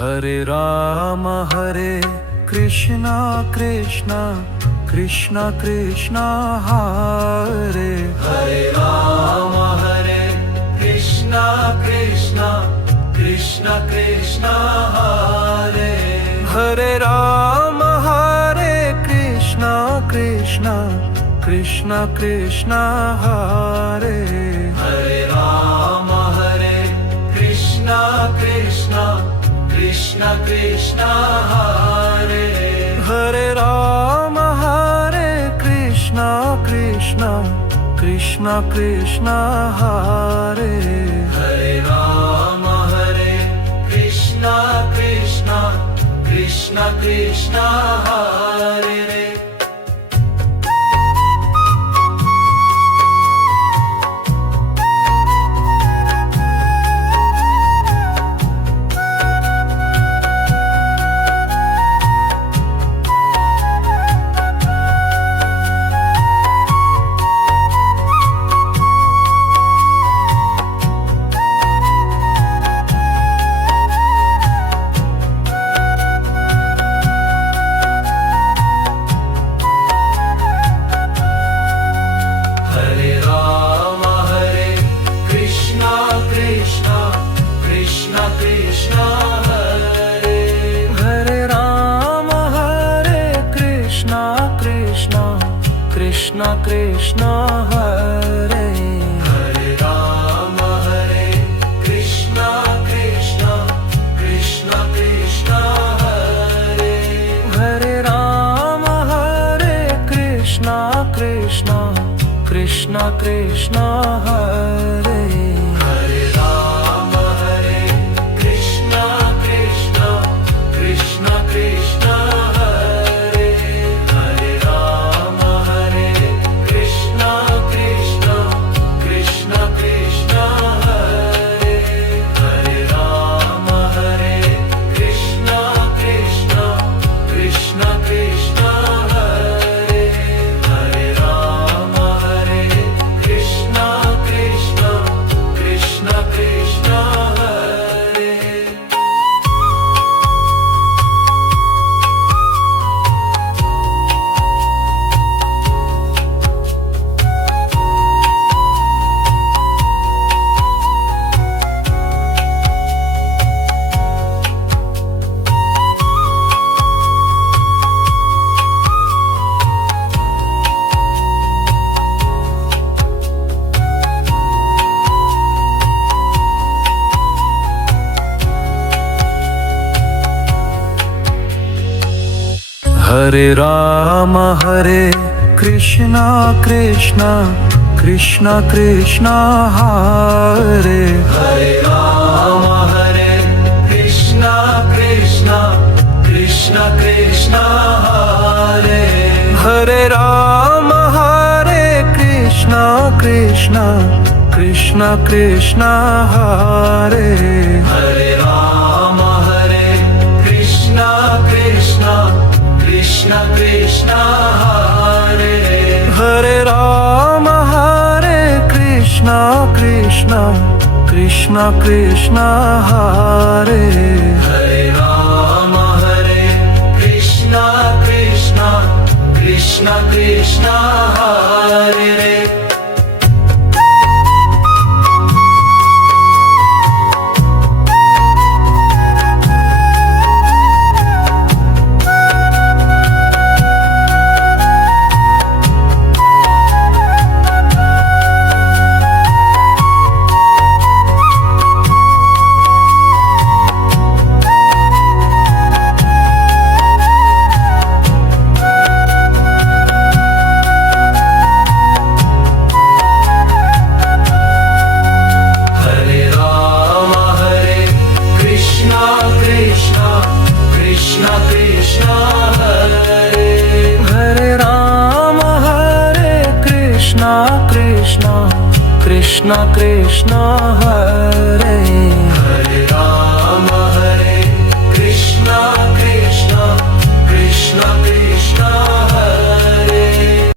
Hare Krishna Krishna Krishna Krishna Hare Ram Hare Krishna Krishna Krishna Krishna Hare Ram Hare Krishna Krishna Krishna Krishna Hare Ram Hare Krishna Krishna Krishna Krishna Hare Ram Hare Krishna Krishna Krishna Krishna Hare Ram Hare Krishna Krishna Krishna Krishna Hare Krishna Krishna Hare Ram Hare Krishna Krishna Krishna Krishna Hare Ram Hare Krishna Krishna Krishna Krishna Hare Ram Hare Krishna Krishna Krishna Krishna Hare Ram Hare Krishna Krishna Krishna Krishna Hare Ram Hare Krishna Krishna Krishna Krishna Hare Ram Hare Krishna Krishna Krishna Krishna Hare Ram Hare Krishna Krishna Krishna Krishna Hare Ram Hare Krishna Krishna Krishna Krishna Hare Ram Hare Krishna Krishna Krishna Krishna Hare Krishna Krishna Hare Ram Hare Krishna Krishna Krishna Krishna